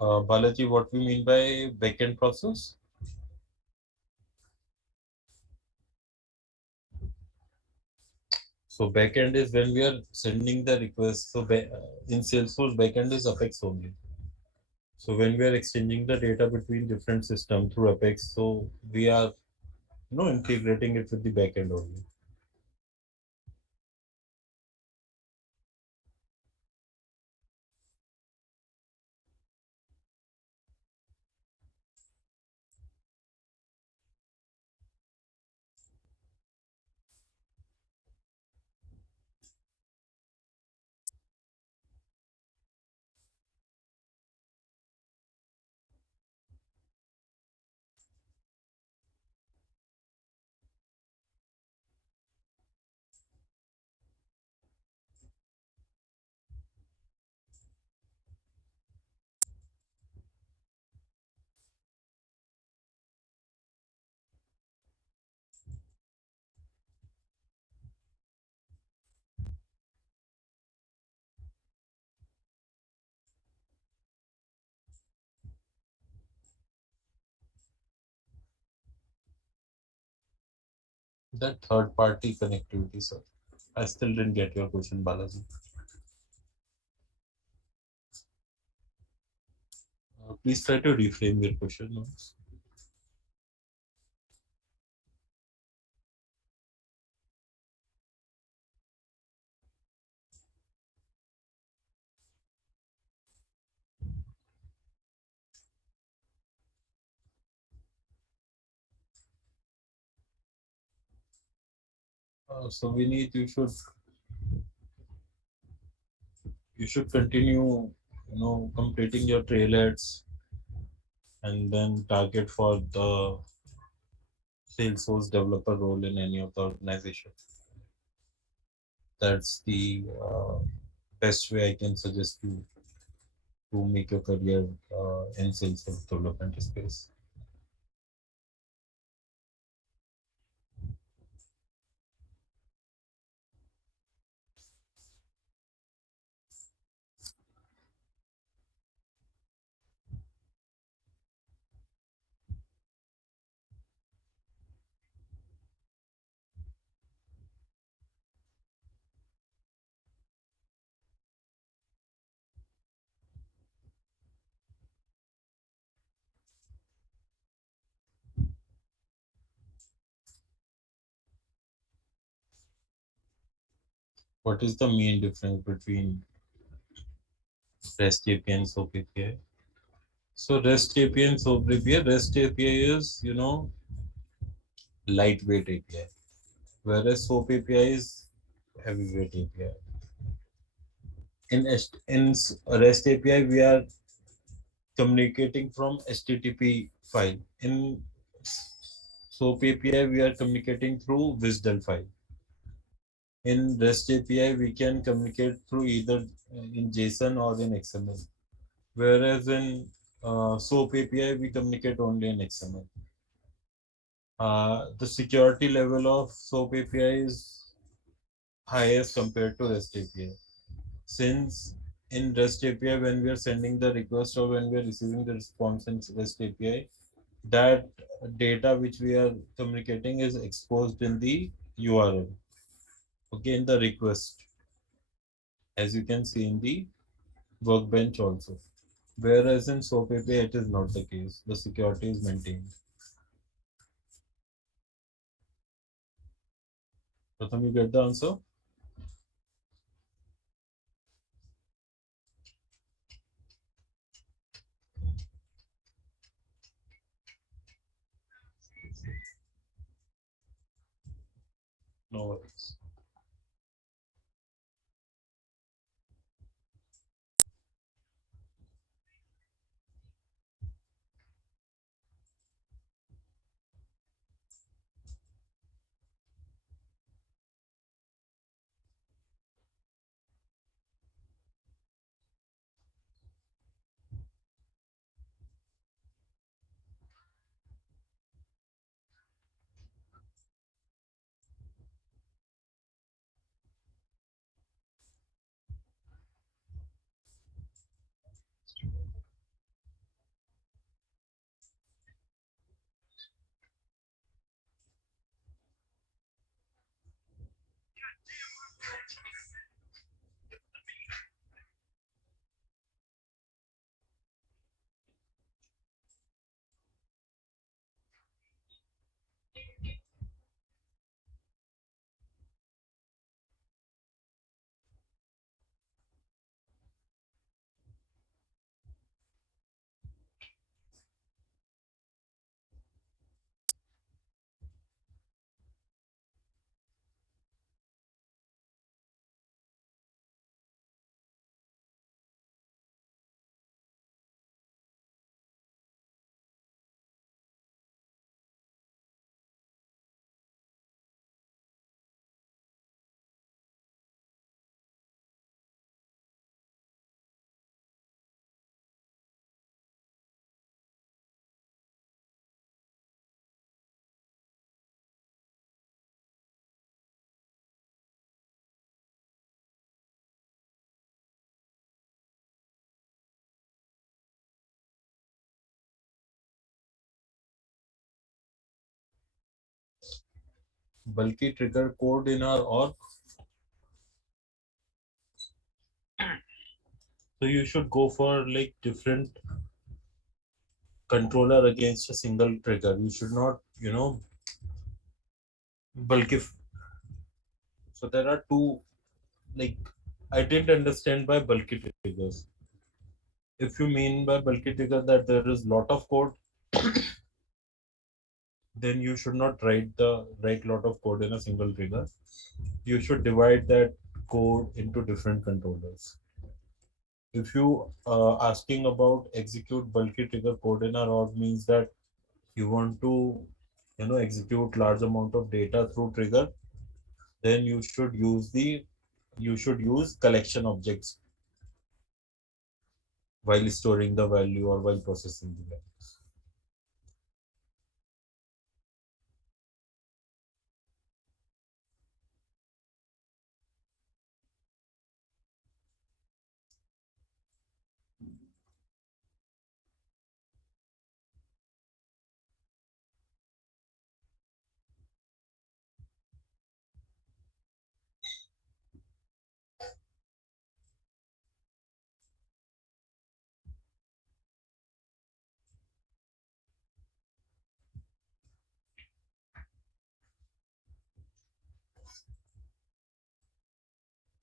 Balaji, what we mean by backend process? So backend is when we are sending the request. So in Salesforce, backend is Apex only. So when we are exchanging the data between different systems through Apex, so we are integrating it with the backend only. That third party connectivity, sir. I still didn't get your question, Balaji. Please try to reframe your question once. So we need you should continue completing your trailheads and then target for the Salesforce developer role in any of the organization. That's the best way I can suggest you to make your career in Salesforce development space. What is the main difference between REST API and SOAP API? So REST API and SOAP API, REST API is lightweight API, whereas SOAP API is heavyweight API. In REST API, we are communicating from HTTP file. In SOAP API, we are communicating through WSDL file. In REST API, we can communicate through either in JSON or in XML. Whereas in SOAP API, we communicate only in XML. The security level of SOAP API is highest compared to REST API. Since in REST API, when we are sending the request or when we are receiving the response in REST API, that data which we are communicating is exposed in the URL. Okay, in the request, as you can see in the workbench also. Whereas in SOAP API, it is not the case. The security is maintained. Pratham, you get the answer? No worries. Bulky trigger code in our org. So you should go for like different controller against a single trigger. You should not, bulky. So there are two, like, I didn't understand by bulky triggers. If you mean by bulky trigger that there is lot of code, then you should not write lot of code in a single trigger. You should divide that code into different controllers. If you asking about execute bulky trigger code in our org means that you want to execute large amount of data through trigger, then you should use collection objects while storing the value or while processing the value.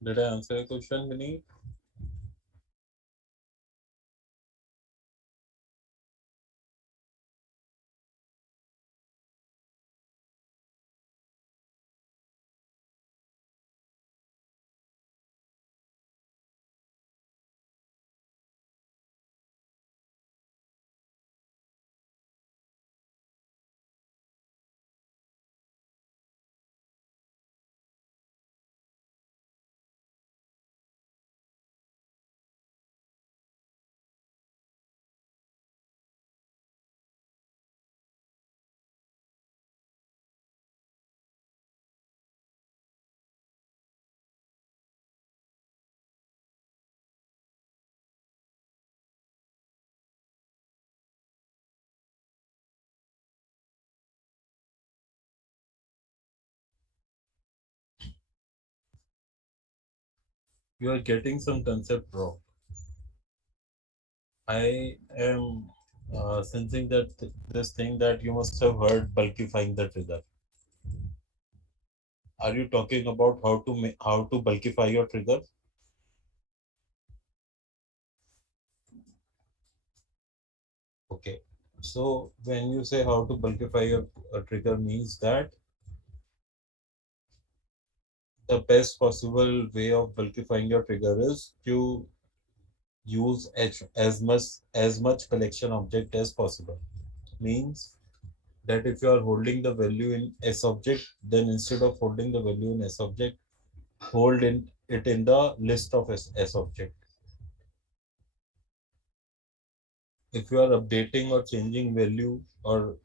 Did I answer your question, Vinny? You are getting some concept wrong. I am sensing that this thing that you must have heard bulkifying the trigger. Are you talking about how to bulkify your trigger? Okay. So when you say how to bulkify your trigger means that the best possible way of bulkifying your trigger is to use as much collection object as possible. Means that if you are holding the value in S object, then instead of holding the value in S object, hold it in the list of S object. If you are updating or changing value or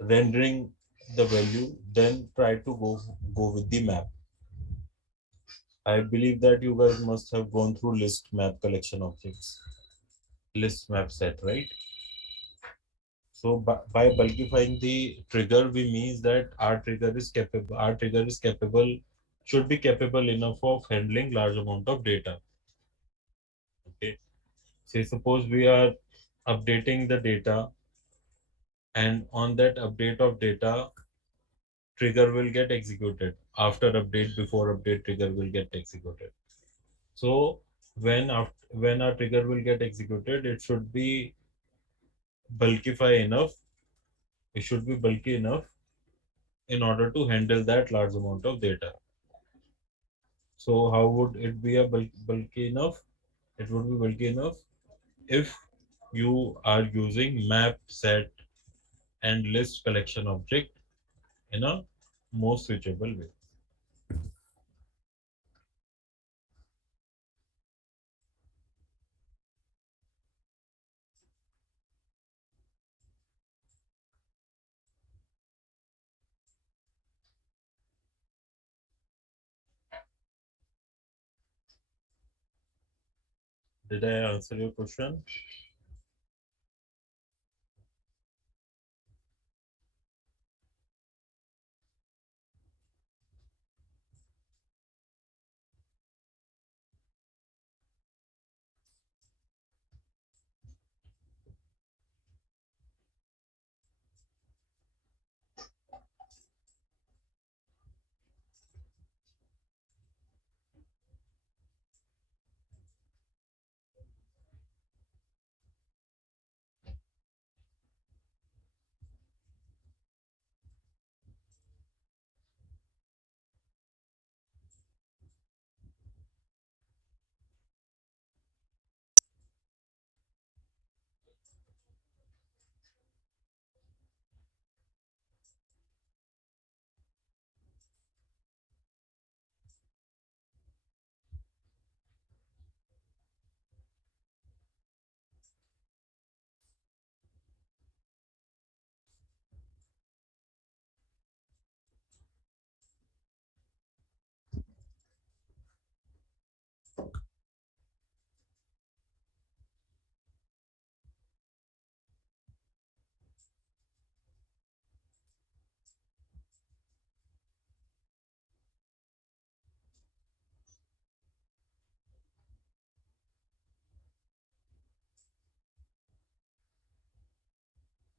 rendering the value, then try to go with the map. I believe that you guys must have gone through list map collection objects, list map set, right? So by bulkifying the trigger, we means that our trigger is capable should be capable enough of handling large amount of data. Okay. Say suppose we are updating the data, and on that update of data, trigger will get executed. After update, before update, trigger will get executed. So when our trigger will get executed, it should be bulkify enough. It should be bulky enough in order to handle that large amount of data. So how would it be a bulky enough? It would be bulky enough if you are using map, set, and list collection object in a most switchable way. Did I answer your question?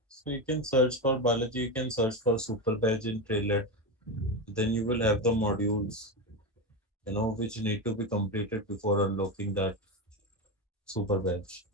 So you can search for Balaji, you can search for super badge in Trailhead. Then you will have the modules, which need to be completed before unlocking that super badge.